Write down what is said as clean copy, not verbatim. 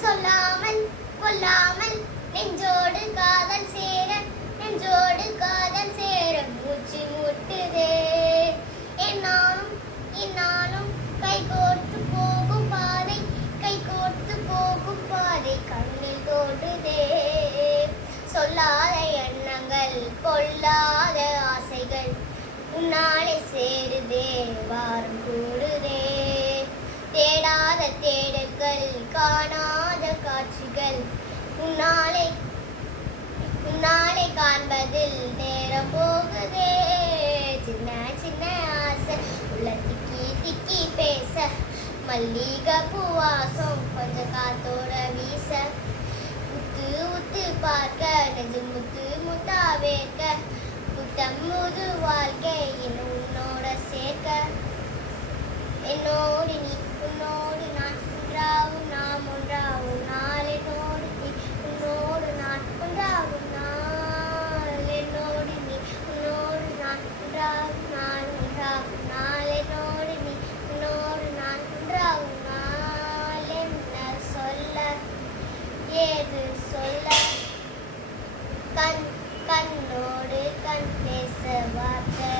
சொல்லாமல் கொல்லாமல் நெஞ்சோடு காதல் சேர நெஞ்சோடு காதல் சேர மூச்சு முட்டுதே என்னாலும் என்னாலும் கைகோர்த்து போகும் பாதை கைகோர்த்து போகும் பாதை கண்ணில் தோன்றுதே சொல்லாத எண்ணங்கள் கொள்ளாத ஆசைகள் உன்னாலே சேருதே வாரம் கூடுதே தேடாத தேடல்கள் காணாத காட்சிகள் உன்னாலே உன்னாலே காண்பதில் நேரம் போகுதே சின்ன சின்ன ஆசை உள்ள திக்கி திக்கி பேச மல்லிகை பூவாசம் கொஞ்சம் காத்தோட வீச உத்து உத்து பார்க்க நெஞ்சு முத்து முத்தா வேர்க்க புத்தம் முது வாழ்க்கை இன்னும் உன்னோட சேர்க்க என்னோடு நீ உன்னோடு நான் ஒன்றாகும் நாம் ஒன்றாகும் நாள் என்னோடு நீ உன்னோடு நான் ஒன்றாகும் நாள் என்னோடு நீ உன்னோடு நான் ஒன்றாகும் நாள் ஒன்றாகும் நாள் என்னோடு நீ உன்னோடு நான் ஒன்றாகும் நாள் என்ன சொல்ல ஏது சொல்ல கண்ணோடு கண் பேச வார்த்தை